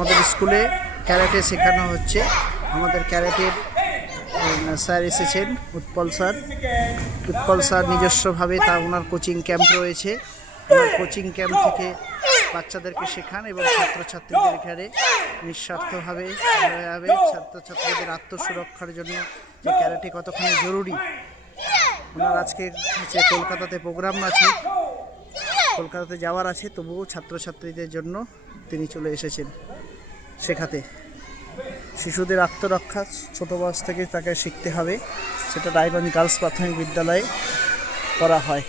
আমাদের স্কুলে ক্যারাটে শেখানো হচ্ছে। আমাদের ক্যারাটের স্যার এসেছেন, উৎপল স্যার নিজস্বভাবে ওনার কোচিং ক্যাম্প রয়েছে। ওনার কোচিং ক্যাম্প থেকে বাচ্চাদেরকে শেখান এবং ছাত্রছাত্রীদের এখানে নিঃস্বার্থভাবে ছাত্রছাত্রীদের আত্মসুরক্ষার জন্য যে ক্যারাটে কতখানি জরুরি। ওনার আজকে কলকাতাতে প্রোগ্রাম আছে, কলকাতাতে যাওয়ার আছে, তবুও ছাত্রছাত্রীদের জন্য তিনি চলে এসেছেন শেখাতে। শিশুদের আত্মরক্ষা ছোট বয়স থেকে তাকে শিখতে হবে, সেটা রায়গঞ্জ গার্লস প্রাথমিক বিদ্যালয়ে করা হয়।